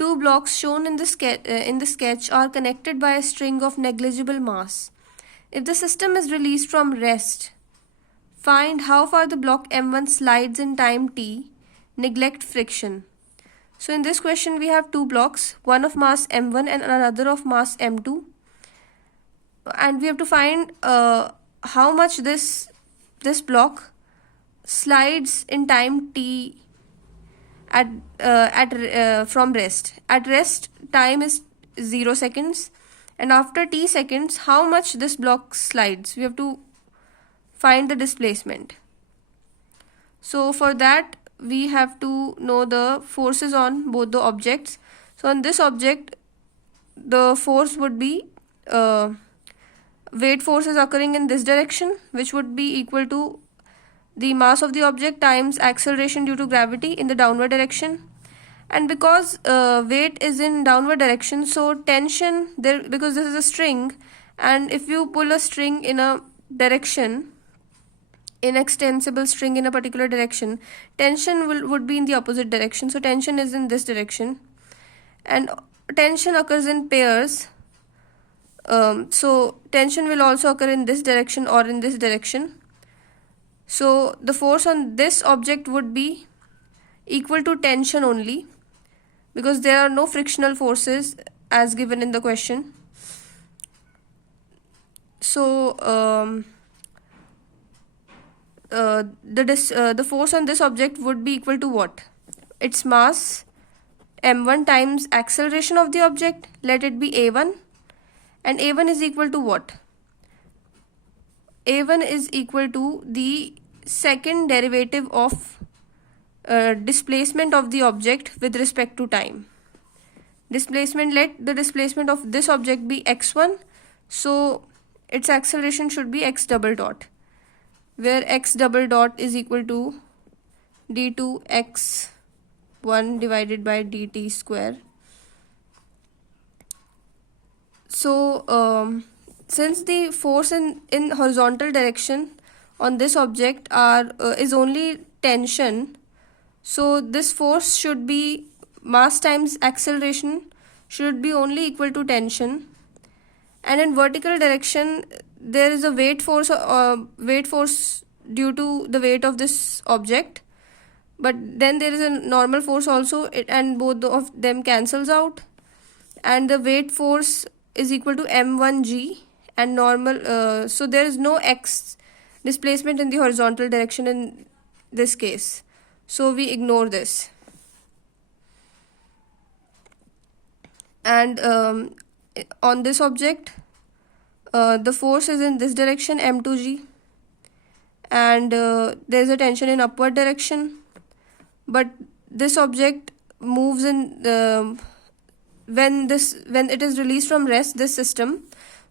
Two blocks shown in the sketch are connected by a string of negligible mass. If the system is released from rest, find how far the block M1 slides in time t, neglect friction. So in this question we have two blocks, one of mass M1 and another of mass M2, and we have to find how much this block slides in time t from rest. At rest time is 0 seconds, and after t seconds how much this block slides. We have to find the displacement. So for that we have to know the forces on both the objects. So on this object the force would be weight force is occurring in this direction, which would be equal to the mass of the object times acceleration due to gravity in the downward direction. And because weight is in downward direction, so tension there, because this is a string, and if you pull a string in a direction, inextensible string in a particular direction, tension would be in the opposite direction. So tension is in this direction, and tension occurs in pairs. So tension will also occur in this direction or in this direction. So the force on this object would be equal to tension only, because there are no frictional forces as given in the question. So the force on this object would be equal to what? Its mass m1 times acceleration of the object, let it be a1, and a1 is equal to what? A1 is equal to the second derivative of displacement of the object with respect to time. Displacement, let the displacement of this object be x1, so its acceleration should be x double dot, where x double dot is equal to d2 x1 divided by dt square. So since the force in horizontal direction on this object is only tension, so this force should be mass times acceleration should be only equal to tension. And in vertical direction there is a weight force due to the weight of this object, but then there is a normal force also, and both of them cancels out, and the weight force is equal to m1g and normal, so there is no x displacement in the horizontal direction in this case, so we ignore this. And on this object the force is in this direction, m2g, and there is a tension in upward direction, but this object moves in when it is released from rest, this system,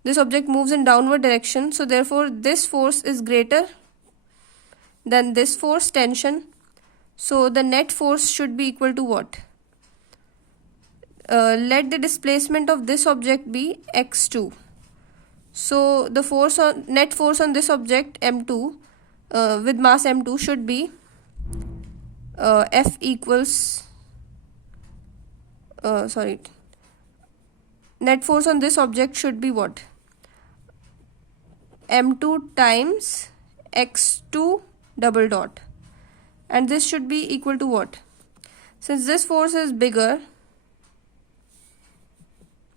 this object moves in downward direction, so therefore this force is greater than this force, tension. So the net force should be equal to what? Let the displacement of this object be x2. So the net force on this object m2 with mass m2 should be F equals net force on this object should be what? m2 times x2 double dot, and this should be equal to what? Since this force is bigger,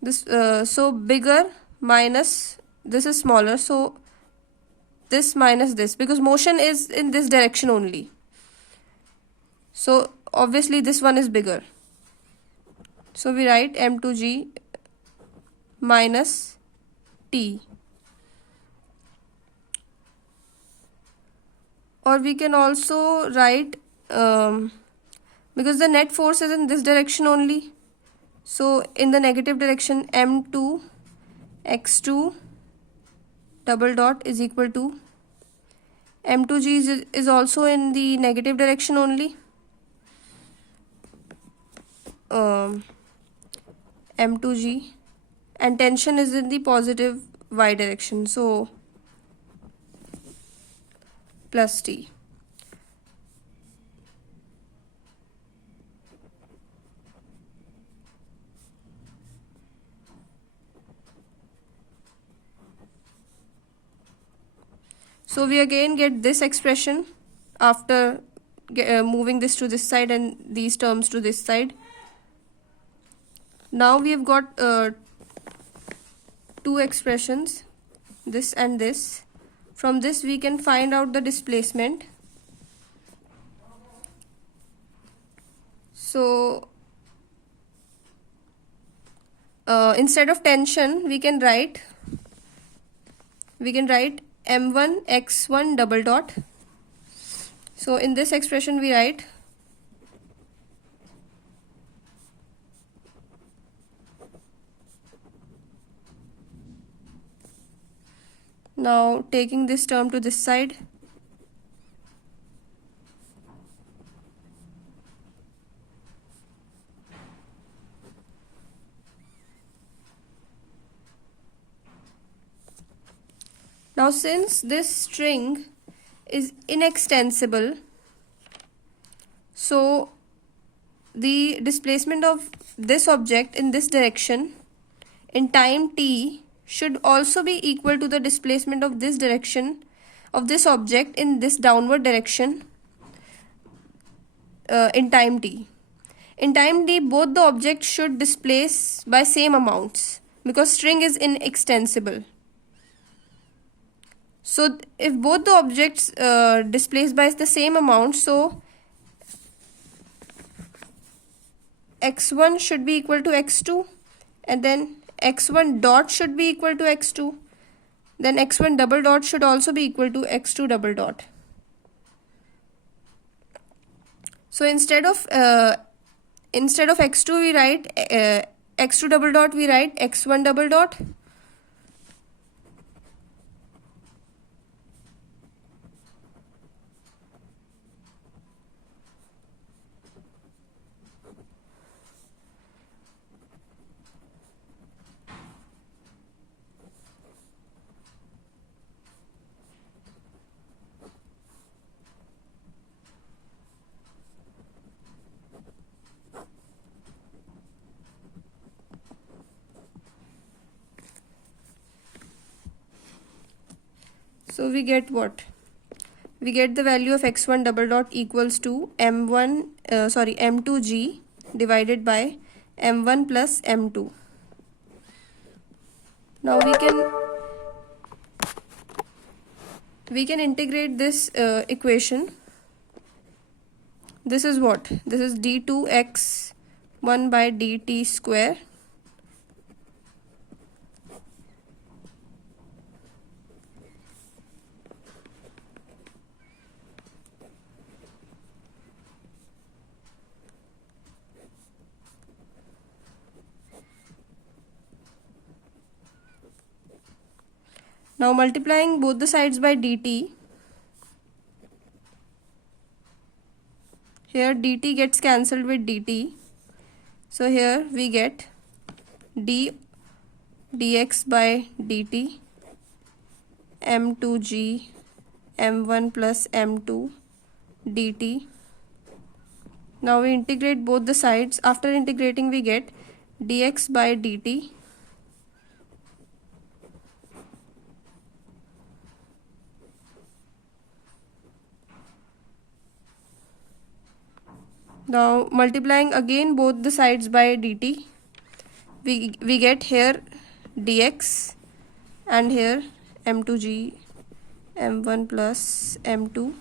this so bigger minus this is smaller, so this minus this, because motion is in this direction only, so obviously this one is bigger, so we write m2g minus t. Or we can also write because the net force is in this direction only, so in the negative direction m2 x2 double dot is equal to m2g is also in the negative direction only, m2g, and tension is in the positive y direction, so plus t. So we again get this expression after moving this to this side and these terms to this side. Now we have got two expressions, this and this. From this we can find out the displacement. So instead of tension we can write m1 x1 double dot. So in this expression we write now taking this term to this side. Now since this string is inextensible, so the displacement of this object in this direction in time t should also be equal to the displacement of this direction of this object in this downward direction in time t. In time t, both the objects should displace by same amounts because string is inextensible. So if both the objects displace by the same amount, so x1 should be equal to x2, and then x1 dot should be equal to x2, then x1 double dot should also be equal to x2 double dot. So instead of x2 we write x2 double dot, we write x1 double dot. So we get what? We get the value of x1 double dot equals to m2g divided by m1 plus m2. Now we can integrate this equation. This is what? This is d2x1 by dt square. Now multiplying both the sides by dt, here dt gets cancelled with dt, so here we get dx by dt m2g m1 plus m2 dt. Now we integrate both the sides. After integrating we get dx by dt now multiplying again both the sides by dt, we get here dx and here m2g m1 plus m2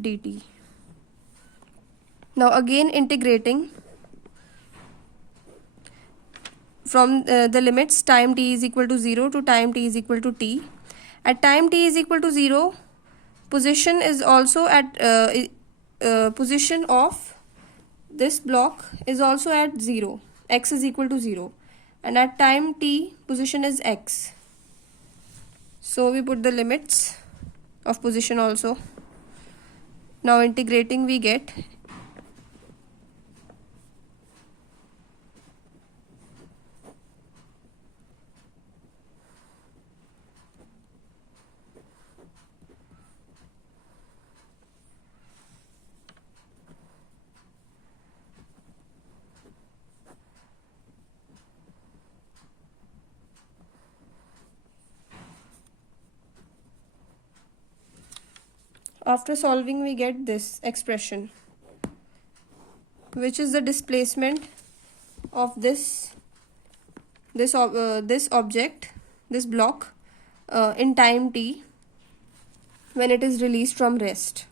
dt. Now again integrating from the limits time t is equal to 0 to time t is equal to t. At time t is equal to 0, position is also at position of this block is also at 0, x is equal to 0, and at time t position is x. So we put the limits of position also. Now integrating we get after solving we get this expression, which is the displacement of this object, this block, in time t when it is released from rest.